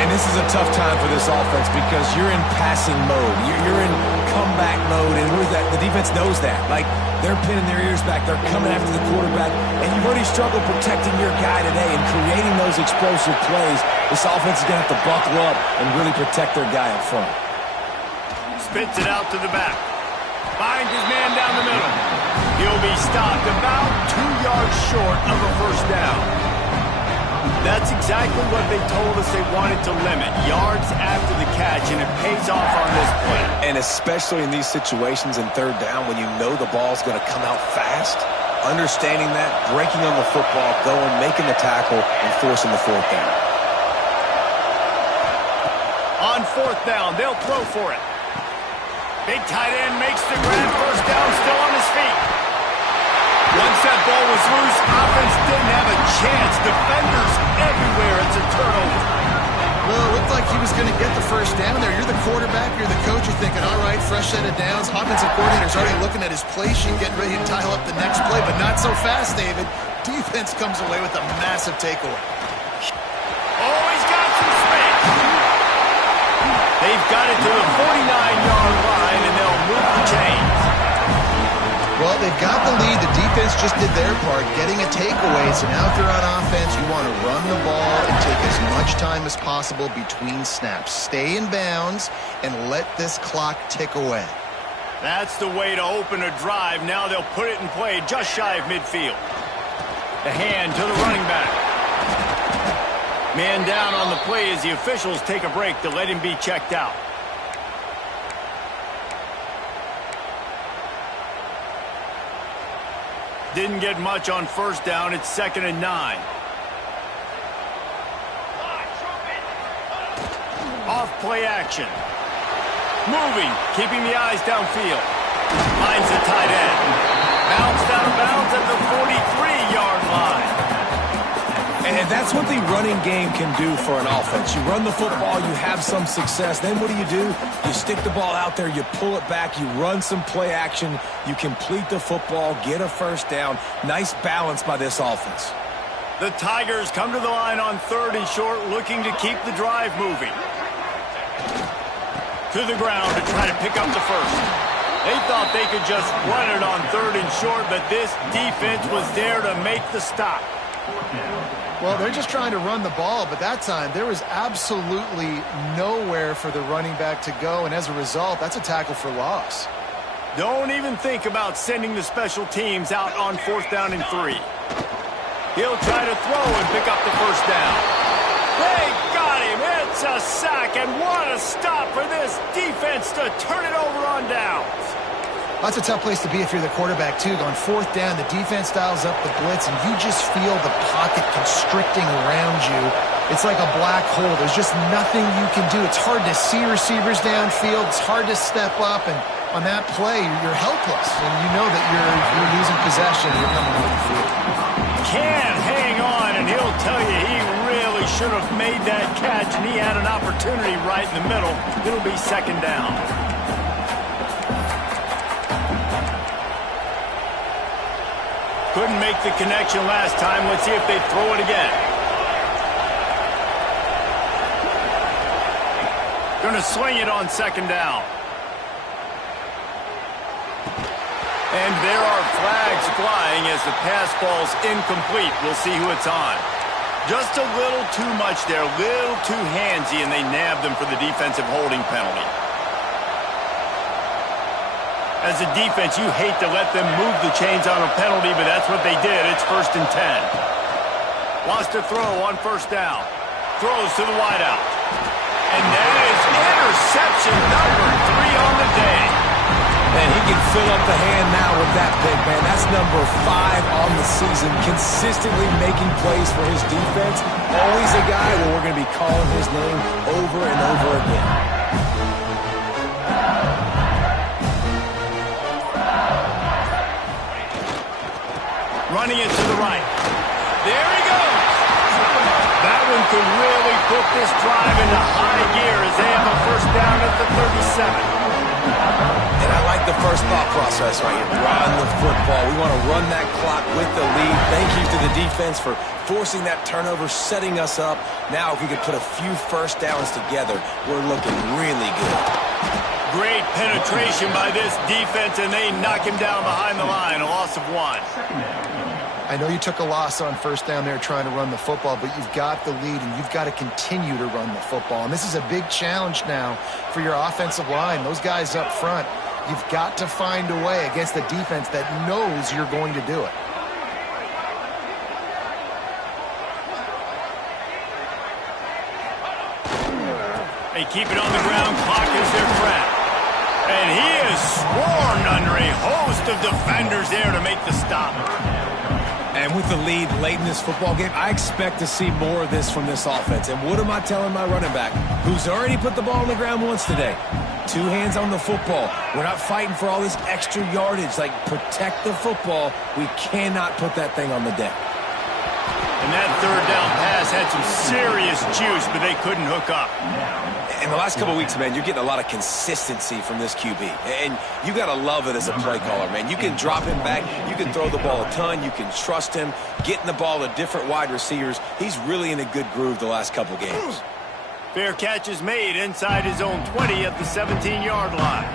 And this is a tough time for this offense because you're in passing mode. You're in comeback mode, and the defense knows that. Like, they're pinning their ears back. They're coming after the quarterback, and you've already struggled protecting your guy today and creating those explosive plays. This offense is going to have to buckle up and really protect their guy up front. Spits it out to the back. Finds his man down the middle. He'll be stopped about 2 yards short of a 1st down. That's exactly what they told us they wanted to limit. Yards after the catch, and it pays off on this play. And especially in these situations in 3rd down when you know the ball's going to come out fast, understanding that, breaking on the football, going, making the tackle, and forcing the 4th down. On 4th down, they'll throw for it. Big tight end makes the grab. 1st down, still on his feet. Once that ball was loose, offense didn't have a chance. Defenders everywhere. It's a turnover. Well, it looked like he was going to get the 1st down there. You're the quarterback, you're the coach, you're thinking, all right, fresh set of downs. Offensive coordinator's already looking at his play sheet, getting ready to dial up the next play, but not so fast, David. Defense comes away with a massive takeaway. Oh, he's got some space. They've got it to the 49-yard line, and they'll move the chains. Well, they've got the lead. The defense just did their part, getting a takeaway. So now if you're on offense, you want to run the ball and take as much time as possible between snaps. Stay in bounds and let this clock tick away. That's the way to open a drive. Now they'll put it in play just shy of midfield. The hand to the running back. Man down on the play as the officials take a break to let him be checked out. Didn't get much on 1st down. It's 2nd and 9. Off play action. Moving, keeping the eyes downfield. Finds the tight end. Bounced out of bounds at the 43-yard line. And that's what the running game can do for an offense. You run the football, you have some success. Then what do? You stick the ball out there, you pull it back, you run some play action, you complete the football, get a 1st down. Nice balance by this offense. The Tigers come to the line on 3rd and short, looking to keep the drive moving. To the ground to try to pick up the 1st. They thought they could just run it on 3rd and short, but this defense was there to make the stop. Well, they're just trying to run the ball, but that time there was absolutely nowhere for the running back to go, and as a result, that's a tackle for loss. Don't even think about sending the special teams out on 4th down and 3. He'll try to throw and pick up the 1st down. They got him. It's a sack, and what a stop for this defense to turn it over on downs. That's a tough place to be if you're the quarterback, too. On 4th down, the defense dials up the blitz, and you just feel the pocket constricting around you. It's like a black hole. There's just nothing you can do. It's hard to see receivers downfield. It's hard to step up, and on that play, you're helpless, and you know that you're losing possession. You're coming off the field. Can't hang on, and he'll tell you he really should have made that catch, and he had an opportunity right in the middle. It'll be 2nd down. Couldn't make the connection last time. Let's see if they throw it again. Going to swing it on 2nd down. And there are flags flying as the pass ball's incomplete. We'll see who it's on. Just a little too much there, a little too handsy, and they nabbed him for the defensive holding penalty. As a defense, you hate to let them move the chains on a penalty, but that's what they did. It's 1st and 10. Wants to throw on 1st down. Throws to the wideout. And that is interception number 3 on the day. And he can fill up the hand now with that pick, man. That's number 5 on the season, consistently making plays for his defense. Always a guy where we're going to be calling his name over and over again. Running it to the right. There he goes. That one could really put this drive into high gear as they have a 1st down at the 37. And I like the first thought process right here. Run the football. We want to run that clock with the lead. Thank you to the defense for forcing that turnover, setting us up. Now, if we could put a few 1st downs together, we're looking really good. Great penetration by this defense, and they knock him down behind the line. A loss of 1. I know you took a loss on 1st down there trying to run the football, but you've got the lead, and you've got to continue to run the football. And this is a big challenge now for your offensive line. Those guys up front, you've got to find a way against a defense that knows you're going to do it. They keep it on the ground. Clock is their friend. And he is swarmed under a host of defenders there to make the stop. And with the lead late in this football game, I expect to see more of this from this offense. And what am I telling my running back, who's already put the ball on the ground once today? 2 hands on the football. We're not fighting for all this extra yardage. Like, protect the football. We cannot put that thing on the deck. And that 3rd down pass had some serious juice, but they couldn't hook up. In the last couple of weeks, man, you're getting a lot of consistency from this QB. And you got to love it as a play caller, man. You can drop him back. You can throw the ball a ton. You can trust him, getting the ball to different wide receivers. He's really in a good groove the last couple of games. Fair catch is made inside his own 20 at the 17-yard line.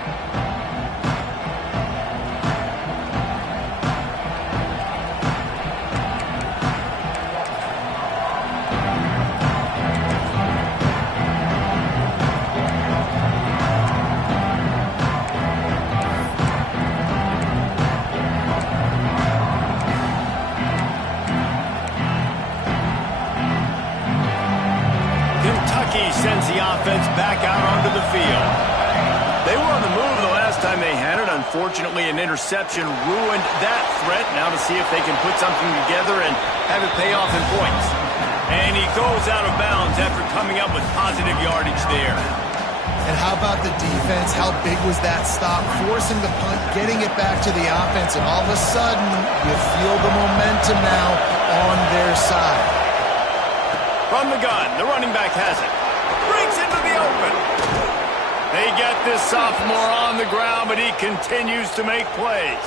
Sends the offense back out onto the field. They were on the move the last time they had it. Unfortunately, an interception ruined that threat. Now to see if they can put something together and have it pay off in points. And he goes out of bounds after coming up with positive yardage there. And how about the defense? How big was that stop? Forcing the punt, getting it back to the offense, and all of a sudden, you feel the momentum now on their side. From the gun, the running back has it. Brings into the open. They get this sophomore on the ground, but he continues to make plays.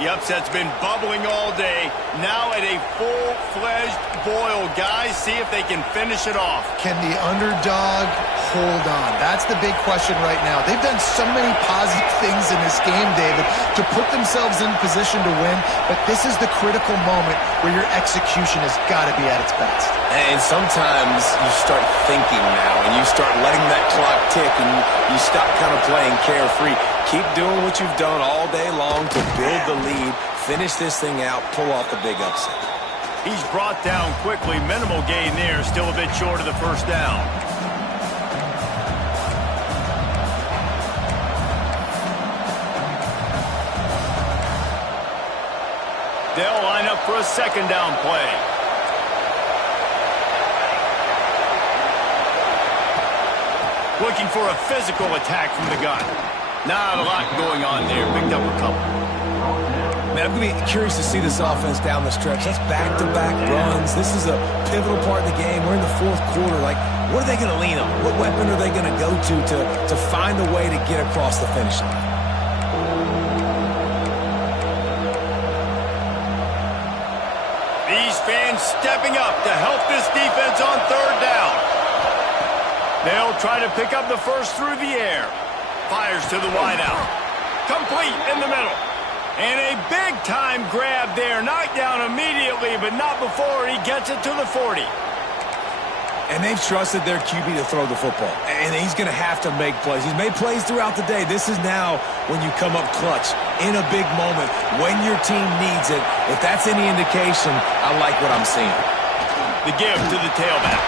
The upset's been bubbling all day. Now at a full-fledged boil. Guys, see if they can finish it off. Can the underdog hold on? That's the big question right now. They've done so many positive things in this game, David, to put themselves in position to win, but this is the critical moment where your execution has got to be at its best. And sometimes you start thinking now, and you start letting that clock tick, and you stop kind of playing carefree. Keep doing what you've done all day long to build the lead, finish this thing out, pull off the big upset. He's brought down quickly. Minimal gain there, still a bit short of the first down. They'll line up for a second down play. Looking for a physical attack from the gun. Not a lot going on there. Picked up a couple. Man, I'm going to be curious to see this offense down the stretch. That's back-to-back runs. This is a pivotal part of the game. We're in the fourth quarter. Like, what are they going to lean on? What weapon are they going to go to find a way to get across the finish line? These fans stepping up to help this defense on third down. They'll try to pick up the first through the air. Fires to the wideout. Complete in the middle. And a big-time grab there. Knocked down immediately, but not before he gets it to the 40. And they've trusted their QB to throw the football. And he's going to have to make plays. He's made plays throughout the day. This is now when you come up clutch in a big moment when your team needs it. If that's any indication, I like what I'm seeing. The give to the tailback.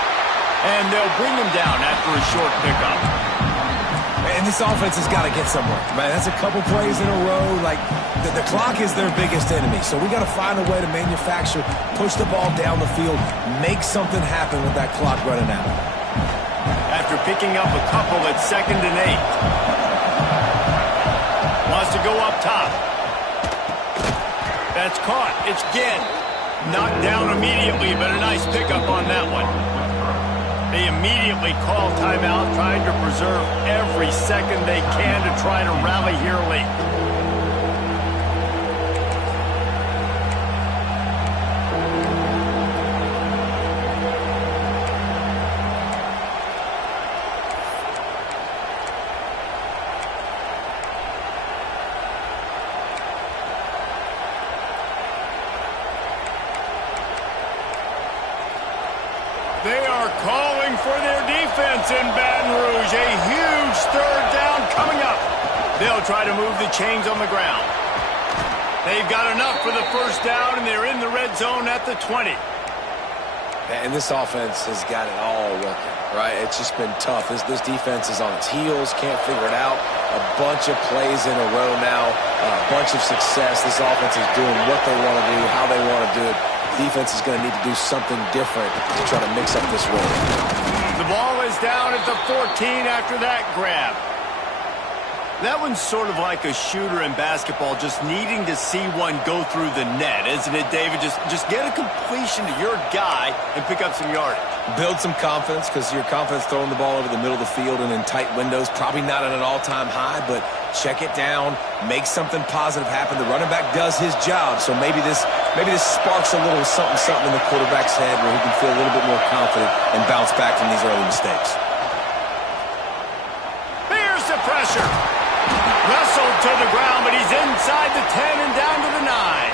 And they'll bring him down after a short pickup. And this offense has got to get somewhere. Man, that's a couple plays in a row. Like, the clock is their biggest enemy. So we got to find a way to manufacture, push the ball down the field, make something happen with that clock running out. After picking up a couple at 2nd and 8. Wants to go up top. That's caught. It's Ginn. Knocked down immediately, but a nice pickup on that one. They immediately call timeout, trying to preserve every second they can to try to rally here late. They are calling for their defense in Baton Rouge. A huge third down coming up. They'll try to move the chains on the ground. They've got enough for the first down, and they're in the red zone at the 20. And this offense has got it all working, right? It's just been tough. This defense is on its heels, can't figure it out. A bunch of plays in a row now, a bunch of success. This offense is doing what they want to do, how they want to do it. Defense is going to need to do something different to try to mix up this role. The ball is down at the 14 after that grab. That one's sort of like a shooter in basketball, just needing to see one go through the net, isn't it, David? Just get a completion to your guy and pick up some yardage. Build some confidence, because your confidence throwing the ball over the middle of the field and in tight windows, probably not at an all-time high, but check it down, make something positive happen. The running back does his job, so maybe this sparks a little something in the quarterback's head where he can feel a little bit more confident and bounce back from these early mistakes. Here's the pressure. Wrestled to the ground, but he's inside the 10 and down to the 9.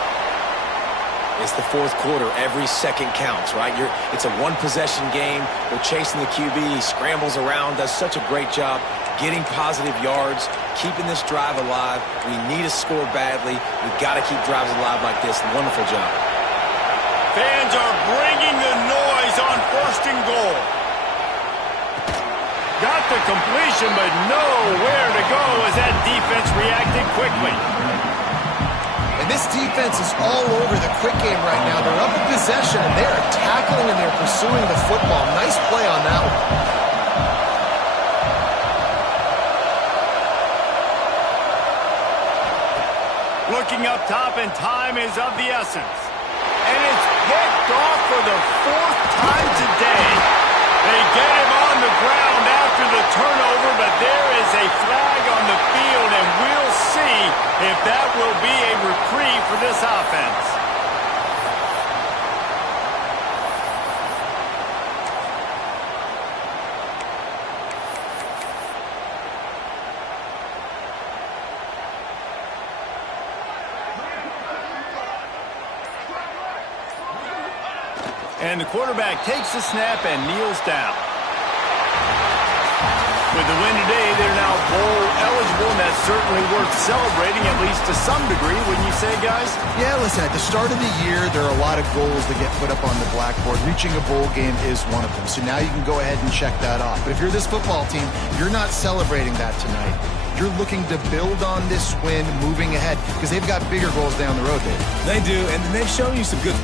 It's the fourth quarter. Every second counts, right? It's a one-possession game. They're chasing the QB. He scrambles around, does such a great job getting positive yards, keeping this drive alive. We need to score badly. We've got to keep drives alive like this. Wonderful job. Fans are bringing the noise on 1st and goal. Got the completion, but nowhere to go as that defense reacted quickly. And this defense is all over the quick game right now. They're up in possession, and they're tackling and they're pursuing the football. Nice play on that one. Looking up top, and time is of the essence. And it's picked off for the 4th time today. They get him on the ground after the turnover, but there is a flag on the field, and we'll see if that will be a reprieve for this offense. And the quarterback takes the snap and kneels down. With the win today, they're now bowl eligible, and that's certainly worth celebrating, at least to some degree, wouldn't you say, guys? Yeah, listen, at the start of the year, there are a lot of goals that get put up on the blackboard. Reaching a bowl game is one of them. So now you can go ahead and check that off. But if you're this football team, you're not celebrating that tonight. You're looking to build on this win moving ahead because they've got bigger goals down the road, Dave. They do, and they've shown you some good